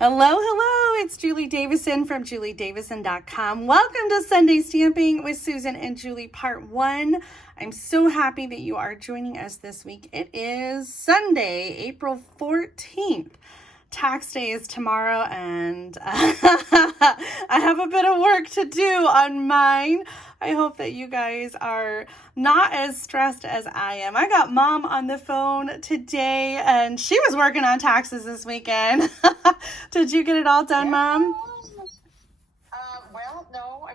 Hello, hello, it's Julie Davison from juliedavison.com. Welcome to Sunday Stamping with Susan and Julie Part 1. I'm so happy that you are joining us this week. It is Sunday, April 14th. Tax day is tomorrow, and I have a bit of work to do on mine. I hope that you guys are not as stressed as I am. I got Mom on the phone today, and she was working on taxes this weekend. Did you get it all done, Mom? Well, no,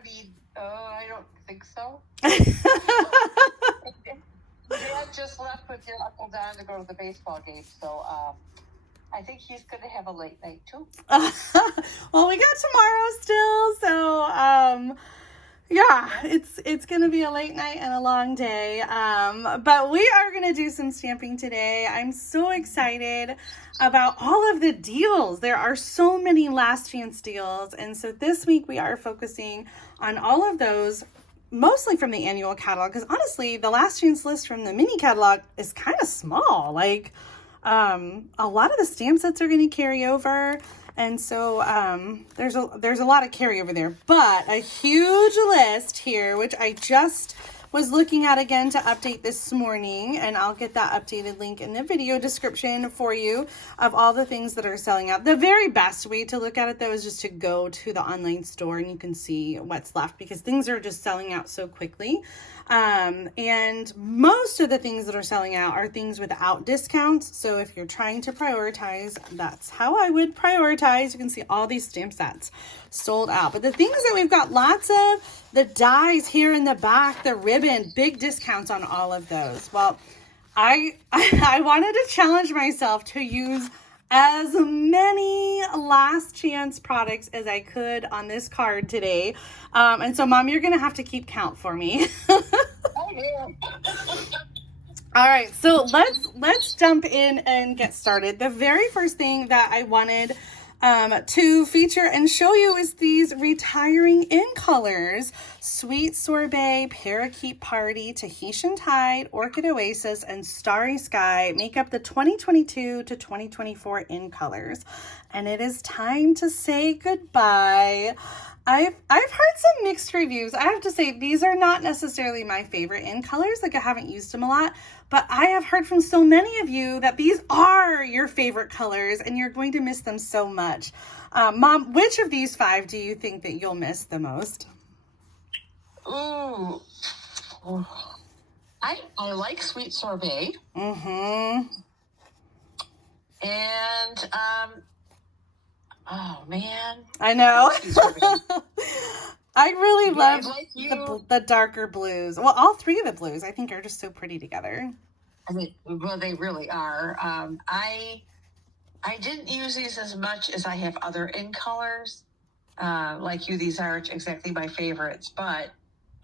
I don't think so. Dad just left with your Uncle Don to go to the baseball game, so I think he's going to have a late night too. Well, we got tomorrow still, so yeah, it's going to be a late night and a long day, but we are going to do some stamping today. I'm so excited about all of the deals. There are so many last chance deals, and so this week we are focusing on all of those, mostly from the annual catalog, because honestly, the last chance list from the mini catalog is kind of small. Like, a lot of the stamp sets are going to carry over, and so there's a lot of carryover there, but a huge list here, which I just was looking at again to update this morning, and I'll get that updated link in the video description for you of all the things that are selling out. The very best way to look at it, though, is just to go to the online store and you can see what's left, because things are just selling out so quickly. And most of the things that are selling out are things without discounts. So if you're trying to prioritize, that's how I would prioritize. You can see all these stamp sets sold out. But the things that we've got lots of, the dies here in the back, the ribbon, big discounts on all of those. Well, I wanted to challenge myself to use as many last chance products as I could on this card today. And so, Mom, you're going to have to keep count for me. All right, so let's jump in and get started. The very first thing that I wanted to feature and show you is these retiring in colors: Sweet Sorbet, Parakeet Party, Tahitian Tide, Orchid Oasis, and Starry Sky make up the 2022 to 2024 in colors. And it is time to say goodbye. I've heard some mixed reviews. I have to say, these are not necessarily my favorite in colors. Like, I haven't used them a lot, but I have heard from so many of you that these are your favorite colors and you're going to miss them so much. Mom, which of these 5 do you think that you'll miss the most? Ooh. I like Sweet Sorbet. Mm-hmm. And, oh man. I know. I really love the darker blues. Well, all 3 of the blues I think are just so pretty together. I mean, well, they really are. I didn't use these as much as I have other in colors. Like you, these aren't exactly my favorites, but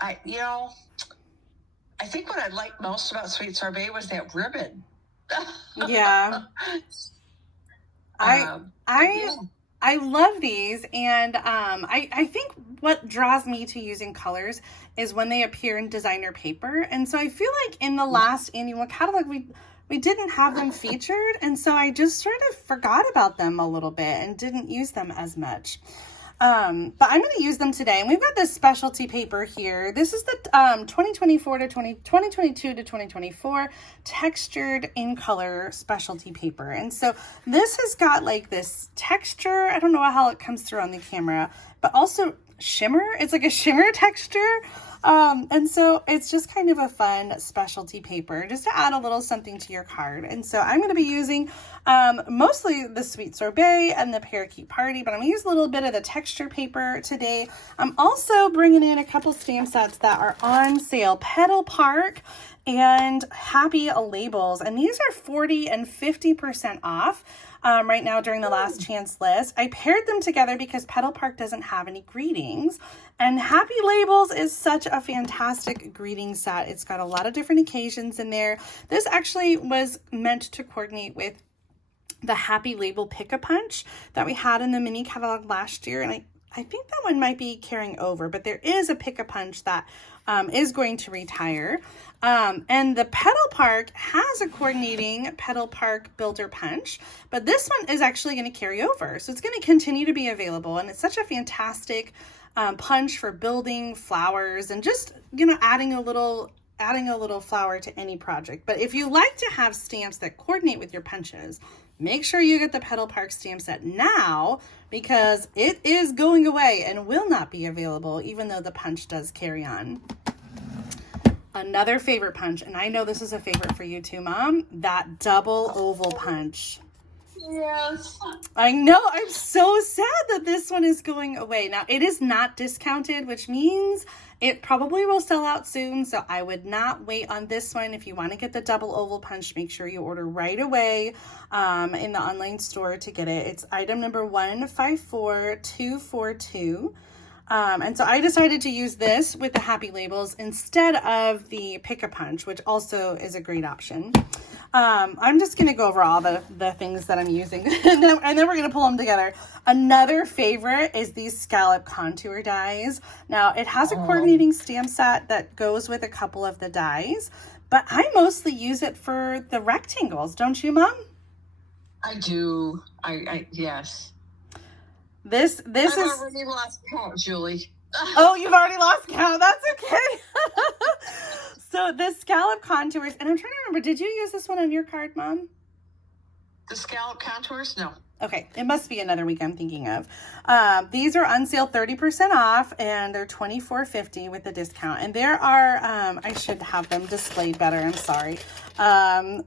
I think what I liked most about Sweet Sorbet was that ribbon. Yeah. I love these, and I think what draws me to using colors is when they appear in designer paper. And so I feel like in the last annual catalog, we didn't have them featured, and so I just sort of forgot about them a little bit and didn't use them as much. But I'm going to use them today, and we've got this specialty paper here. This is the 2022 to 2024 textured in color specialty paper. And so this has got like this texture. I don't know how it comes through on the camera, but also shimmer. It's like a shimmer texture. And so it's just kind of a fun specialty paper just to add a little something to your card. And so I'm going to be using mostly the Sweet Sorbet and the Parakeet Party, but I'm going to use a little bit of the texture paper today. I'm also bringing in a couple stamp sets that are on sale: Petal Park and Happy Labels. And these are 40 and 50% off. Right now during the last chance list. I paired them together because Petal Park doesn't have any greetings, and Happy Labels is such a fantastic greeting set. It's got a lot of different occasions in there. This actually was meant to coordinate with the Happy Label Pick-a-Punch that we had in the mini catalog last year, and I think that one might be carrying over, but there is a Pick-a-Punch that is going to retire. And the Petal Park has a coordinating Petal Park Builder Punch, but this one is actually going to carry over. So it's going to continue to be available, and it's such a fantastic punch for building flowers and just, you know, adding a little flower to any project. But if you like to have stamps that coordinate with your punches, make sure you get the Petal Park stamp set now, because it is going away and will not be available, even though the punch does carry on. Another favorite punch, and I know this is a favorite for you too, Mom, that double oval punch. Yes. I know. I'm so sad that this one is going away. Now, it is not discounted, which means it probably will sell out soon. So I would not wait on this one. If you want to get the double oval punch, make sure you order right away in the online store to get it. It's item number 154242. And so I decided to use this with the Happy Labels instead of the Pick-a-Punch, which also is a great option. I'm just going to go over all the things that I'm using, and then we're going to pull them together. Another favorite is these scallop contour dies. Now, it has a coordinating stamp set that goes with a couple of the dies, but I mostly use it for the rectangles. Don't you, Mom? I do. Yes. This I've is already lost count, Julie. Oh, you've already lost count. That's okay. So the scallop contours, and I'm trying to remember, did you use this one on your card, Mom? The scallop contours? No. Okay, it must be another week I'm thinking of. These are on sale 30% off, and they're $24.50 with the discount. And there are, I should have them displayed better, I'm sorry. 5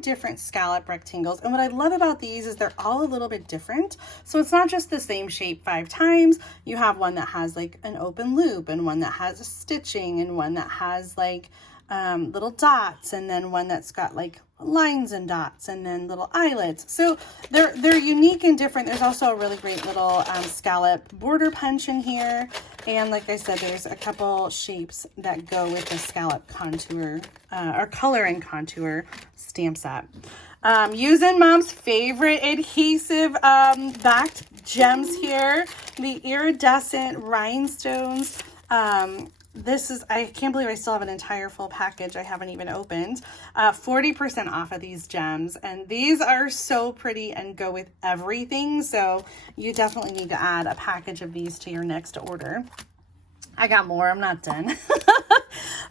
different scallop rectangles. And what I love about these is they're all a little bit different. So it's not just the same shape 5 times. You have one that has like an open loop, and one that has a stitching, and one that has like little dots, and then one that's got like lines and dots, and then little eyelets. So they're unique and different. There's also a really great little scallop border punch in here, and like I said, there's a couple shapes that go with the scallop contour or color and contour stamp set. Using Mom's favorite adhesive backed gems here, the iridescent rhinestones. This is, I can't believe I still have an entire full package I haven't even opened. 40% off of these gems, and these are so pretty and go with everything. So you definitely need to add a package of these to your next order. I got more, I'm not done.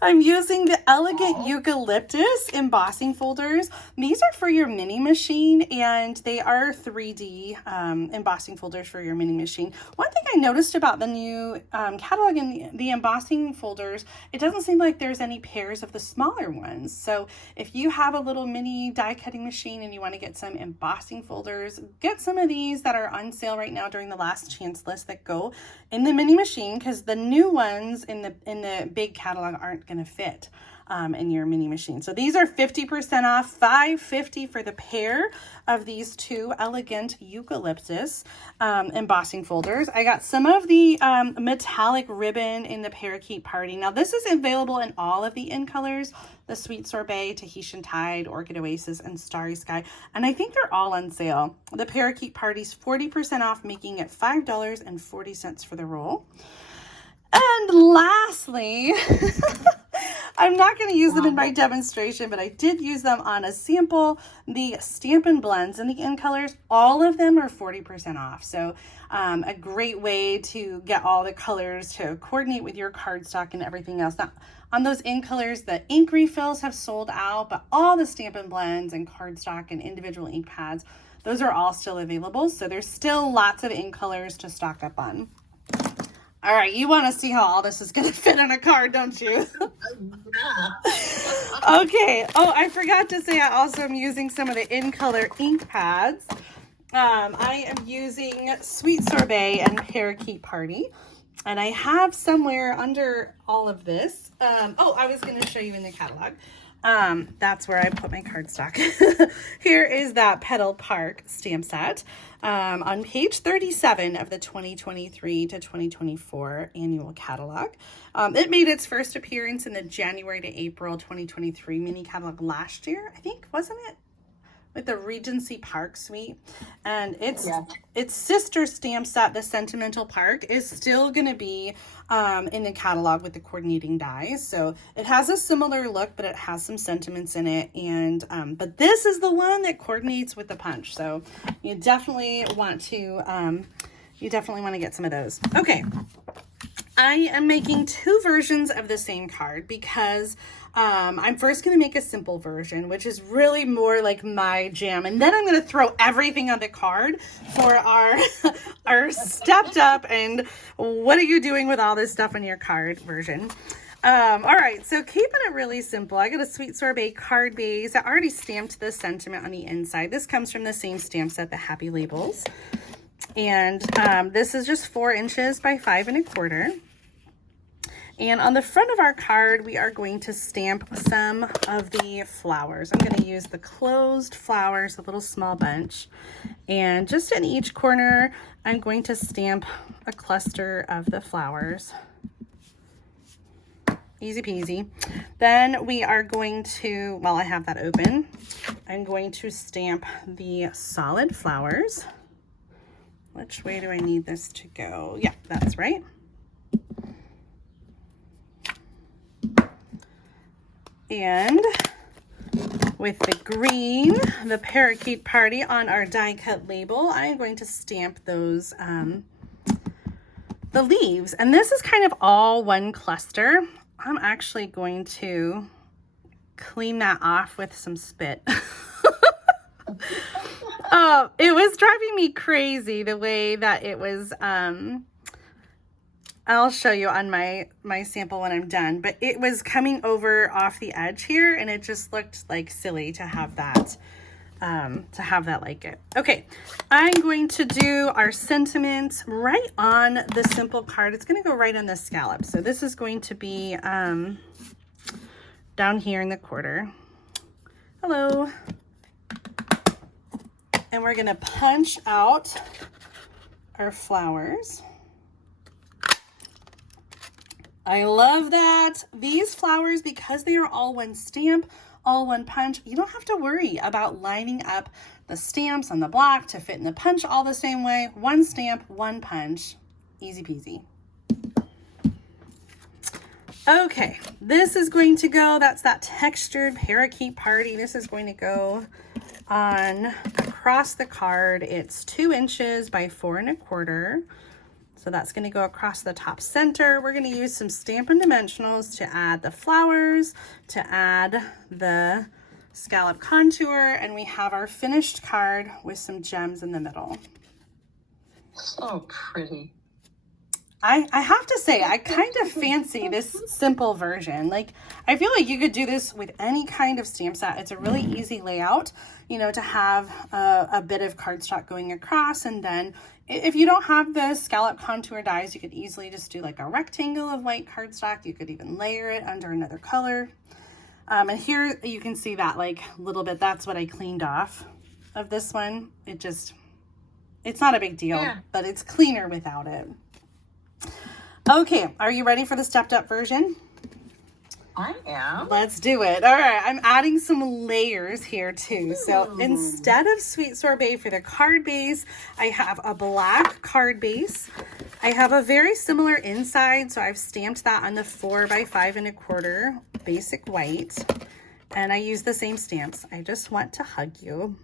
I'm using the Elegant Eucalyptus embossing folders. These are for your mini machine, and they are 3D embossing folders for your mini machine. One thing I noticed about the new catalog in the embossing folders, it doesn't seem like there's any pairs of the smaller ones. So if you have a little mini die cutting machine and you want to get some embossing folders, get some of these that are on sale right now during the last chance list that go in the mini machine, because the new ones in the big catalog aren't going to fit in your mini machine. So these are 50% off, $5.50 for the pair of these two Elegant Eucalyptus embossing folders. I got some of the metallic ribbon in the Parakeet Party. Now this is available in all of the in colors, the Sweet Sorbet, Tahitian Tide, Orchid Oasis, and Starry Sky. And I think they're all on sale. The Parakeet Party's 40% off, making it $5.40 for the roll. And lastly, I'm not going to use them in my demonstration, but I did use them on a sample, the Stampin' Blends in the in colors. All of them are 40% off. So a great way to get all the colors to coordinate with your cardstock and everything else. Now, on those in colors, the ink refills have sold out, but all the Stampin' Blends and cardstock and individual ink pads, those are all still available. So there's still lots of in colors to stock up on. All right, you want to see how all this is going to fit on a card, don't you? Okay. Oh, I forgot to say I also am using some of the in-color ink pads. I am using Sweet Sorbet and Parakeet Party. And I have somewhere under all of this. Oh, I was going to show you in the catalog. That's where I put my cardstock. Here is that Petal Park stamp set on page 37 of the 2023 to 2024 annual catalog. It made its first appearance in the January to April 2023 mini catalog last year, I think, wasn't it? with the Regency Park suite, and its Yeah. its sister stamp set, the Sentimental Park, is still going to be in the catalog with the coordinating dies. So it has a similar look, but it has some sentiments in it, and but this is the one that coordinates with the punch. So you definitely want to get some of those. Okay. I am making two versions of the same card because I'm first going to make a simple version, which is really more like my jam. And then I'm going to throw everything on the card for our stepped up and what are you doing with all this stuff on your card version. All right, so keeping it really simple, I got a Sweet Sorbet card base. I already stamped the sentiment on the inside. This comes from the same stamp set, the Happy Labels. And this is just 4 inches by 5 1/4. And on the front of our card, we are going to stamp some of the flowers. I'm going to use the closed flowers, a little small bunch. And just in each corner, I'm going to stamp a cluster of the flowers. Easy peasy. Then we are going to, while I have that open, I'm going to stamp the solid flowers. Which way do I need this to go? Yeah, that's right. And with the green, the Parakeet Party on our die cut label, I'm going to stamp those, the leaves. And this is kind of all one cluster. I'm actually going to clean that off with some spit. Oh, it was driving me crazy the way that it was. I'll show you on my sample when I'm done, but it was coming over off the edge here, and it just looked like silly to have that like it. Okay, I'm going to do our sentiment right on the simple card. It's going to go right on the scallop. So this is going to be down here in the quarter. Hello. And we're going to punch out our flowers. I love that. These flowers, because they are all one stamp, all one punch, you don't have to worry about lining up the stamps on the block to fit in the punch all the same way. One stamp, one punch. Easy peasy. Okay, this is going to go, that's that textured Parakeet Party. This is going to go on across the card. It's 2 inches by 4 1/4. So that's going to go across the top center. We're going to use some Stampin' Dimensionals to add the flowers, to add the scallop contour, and we have our finished card with some gems in the middle. So pretty. I have to say, I kind of fancy this simple version. Like, I feel like you could do this with any kind of stamp set. It's a really easy layout, you know, to have a bit of cardstock going across. And then if you don't have the scallop contour dies, you could easily just do like a rectangle of white cardstock. You could even layer it under another color. And here you can see that like little bit, that's what I cleaned off of this one. It's not a big deal, but it's cleaner without it. Okay, are you ready for the stepped up version? I am. Let's do it. All right, I'm adding some layers here too. So instead of Sweet Sorbet for the card base, I have a black card base. I have a very similar inside, so I've stamped that on the 4 by 5 1/4 basic white. And I use the same stamps. I just want to hug you,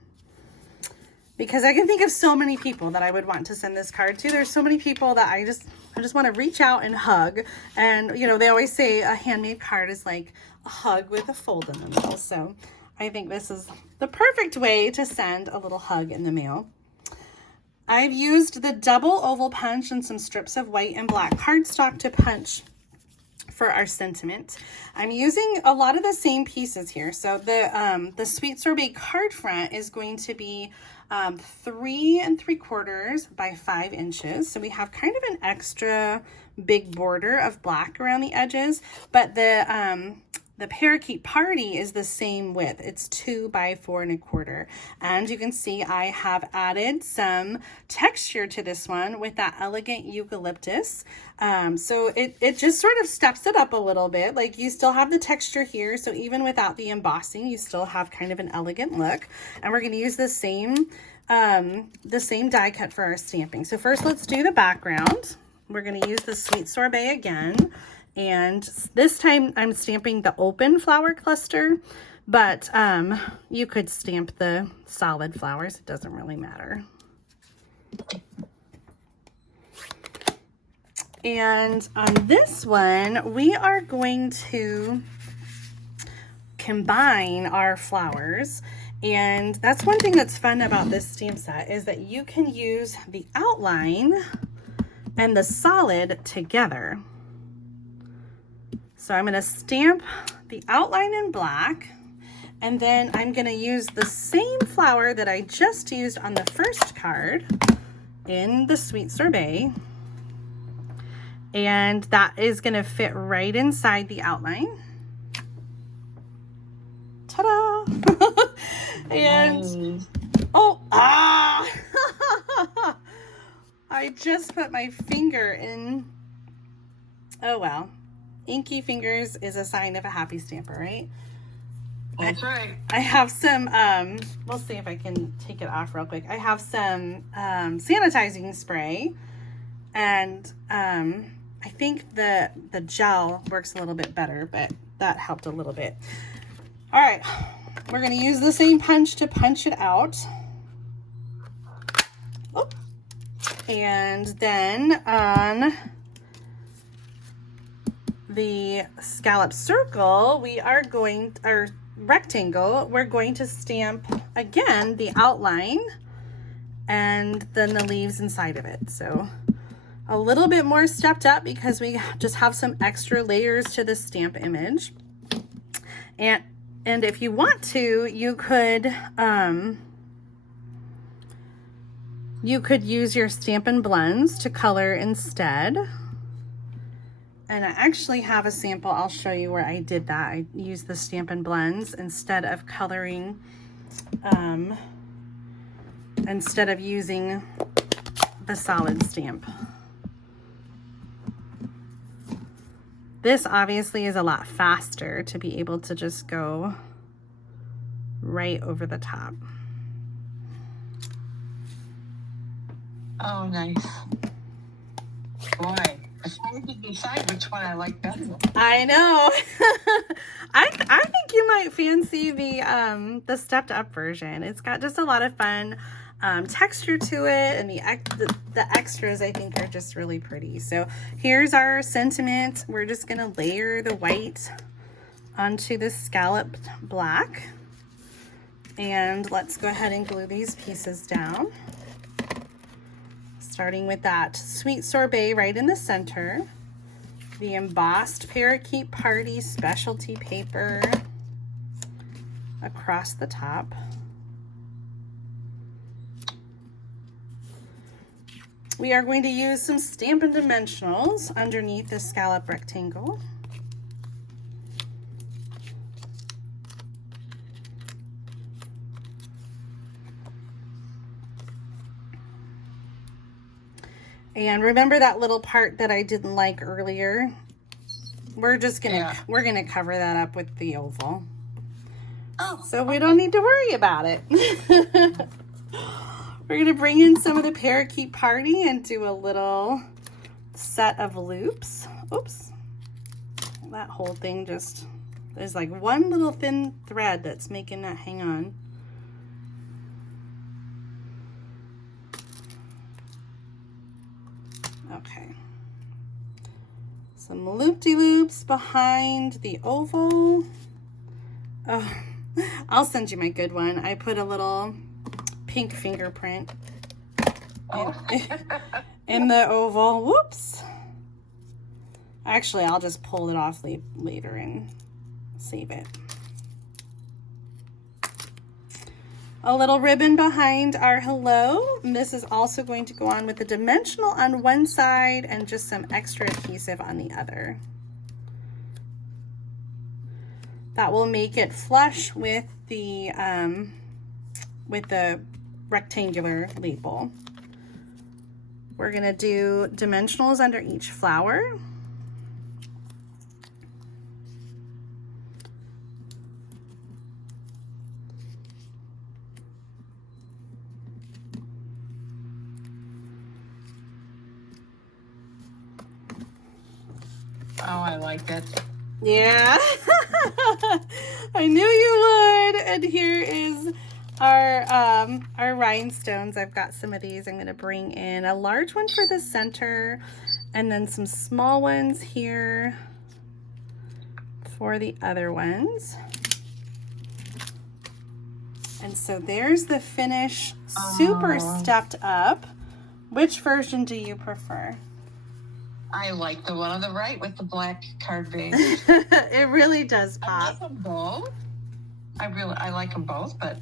because I can think of so many people that I would want to send this card to. There's so many people that I just want to reach out and hug. And, you know, they always say a handmade card is like a hug with a fold in the middle. So I think this is the perfect way to send a little hug in the mail. I've used the double oval punch and some strips of white and black cardstock to punch for our sentiment. I'm using a lot of the same pieces here. So the Sweet Sorbet card front is going to be 3 3/4 by 5 inches. So we have kind of an extra big border of black around the edges, but the the Parakeet Party is the same width. It's 2 by 4 1/4. And you can see I have added some texture to this one with that elegant eucalyptus. So it just sort of steps it up a little bit. Like you still have the texture here. So even without the embossing, you still have kind of an elegant look. And we're going to use the same die cut for our stamping. So first let's do the background. We're going to use the Sweet Sorbet again. And this time I'm stamping the open flower cluster, but you could stamp the solid flowers. It doesn't really matter. And on this one, we are going to combine our flowers. And that's one thing that's fun about this stamp set is that you can use the outline and the solid together. So I'm going to stamp the outline in black, and then I'm going to use the same flower that I just used on the first card in the Sweet Sorbet, and that is going to fit right inside the outline. Ta-da! And I just put my finger in. Oh well. Inky fingers is a sign of a happy stamper, right? That's right. I have some, we'll see if I can take it off real quick. I have some sanitizing spray, and I think the gel works a little bit better, but that helped a little bit. All right, we're going to use the same punch to punch it out. Oh. And then on the scallop circle, or rectangle, we're going to stamp again the outline and then the leaves inside of it. So a little bit more stepped up because we just have some extra layers to the stamp image. And if you want to, you could use your Stampin' Blends to color instead. And I actually have a sample. I'll show you where I did that. I used the Stampin' Blends instead of coloring, instead of using the solid stamp. This obviously is a lot faster to be able to just go right over the top. Oh, nice. Boy, it's hard to decide which one I like better. I know. I think you might fancy the stepped up version. It's got just a lot of fun texture to it, and the extras I think are just really pretty. So here's our sentiment. We're just gonna layer the white onto the scalloped black, and let's go ahead and glue these pieces down, starting with that Sweet Sorbet right in the center, the embossed Parakeet Party specialty paper across the top, we are going to use some Stampin' Dimensionals underneath the scallop rectangle. And remember that little part that I didn't like earlier? We're just gonna we're gonna cover that up with the oval. Oh, so we don't need to worry about it. We're gonna bring in some of the Parakeet Party and do a little set of loops. Oops, that whole thing just, there's like one little thin thread that's making that hang on. Okay, some loop-de-loops behind the oval. Oh, I'll send you my good one. I put a little pink fingerprint in the oval. Whoops. Actually, I'll just pull it off later and save it. A little ribbon behind our hello. And this is also going to go on with the dimensional on one side and just some extra adhesive on the other. that will make it flush with the rectangular label. We're gonna do dimensionals under each flower. Oh, I like it. Yeah, I knew you would. And here is our rhinestones. I've got some of these. I'm going to bring in a large one for the center and then some small ones here for the other ones. And so there's the finish, super stepped up. Which version do you prefer? I like the one on the right with the black card base. It really does pop. I like them both. I like them both, but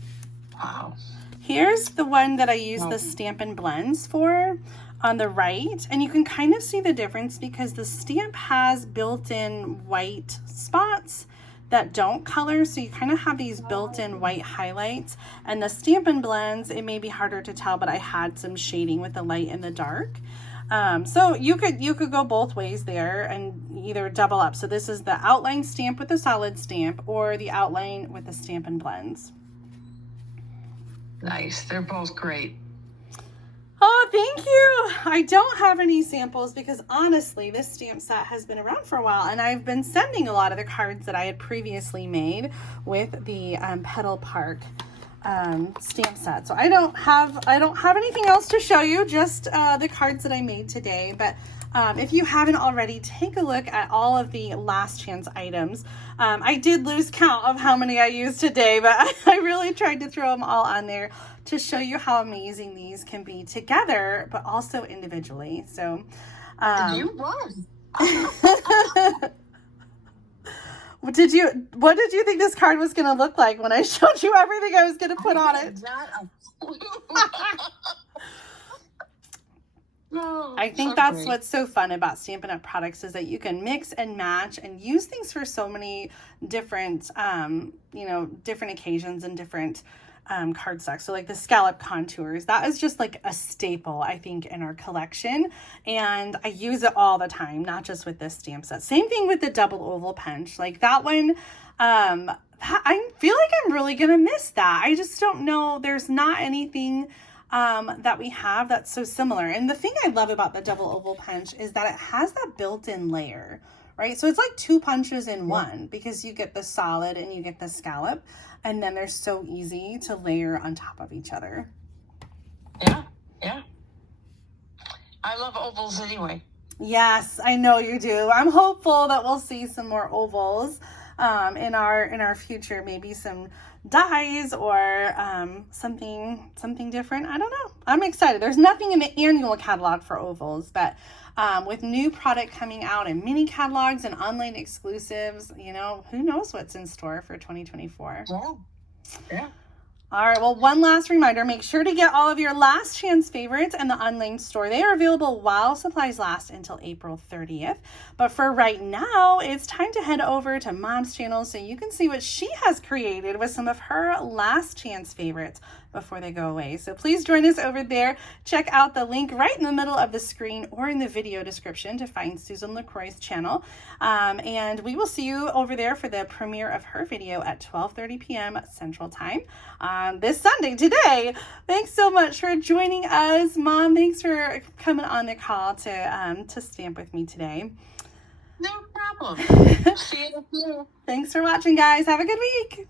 wow. Here's the one that I use the Stampin' Blends for on the right, and you can kind of see the difference because the stamp has built-in white spots that don't color, so you kind of have these built-in white highlights. And the Stampin' Blends, it may be harder to tell, but I had some shading with the light and the dark. So you could go both ways there and either double up. So this is the outline stamp with the solid stamp or the outline with the Stampin' Blends. Nice. They're both great. Oh, thank you. I don't have any samples because honestly, this stamp set has been around for a while and I've been sending a lot of the cards that I had previously made with the Petal Park stamp set. So I don't have anything else to show you, just the cards that I made today. But if you haven't already, take a look at all of the last chance items. I did lose count of how many I used today, but I really tried to throw them all on there to show you how amazing these can be together, but also individually. So You won. what did you think this card was going to look like when I showed you everything I was going to put on it? I think that's what's so fun about Stampin' Up! Products is that you can mix and match and use things for so many different, different occasions and different cardstock. So like the scallop contours, that is just like a staple, I think, in our collection. And I use it all the time, not just with this stamp set. Same thing with the double oval punch. Like that one, I feel like I'm really going to miss that. I just don't know. There's not anything that we have that's so similar. And the thing I love about the double oval punch is that it has that built-in layer, right? So it's like two punches in one because you get the solid and you get the scallop, and then they're so easy to layer on top of each other. Yeah. I love ovals anyway. Yes, I know you do. I'm hopeful that we'll see some more ovals in our future, maybe some dies or something different. I don't know. I'm excited. There's nothing in the annual catalog for ovals, but with new product coming out and mini catalogs and online exclusives, who knows what's in store for 2024. Yeah. All right, well, one last reminder, make sure to get all of your last chance favorites in the online store. They are available while supplies last until April 30th. But for right now, it's time to head over to Mom's channel so you can see what she has created with some of her last chance favorites before they go away. So please join us over there. Check out the link right in the middle of the screen or in the video description to find Susan LaCroix's channel. And we will see you over there for the premiere of her video at 12:30 p.m. Central Time this Sunday, today. Thanks so much for joining us, Mom. Thanks for coming on the call to stamp with me today. No problem. See you. Thanks for watching, guys. Have a good week.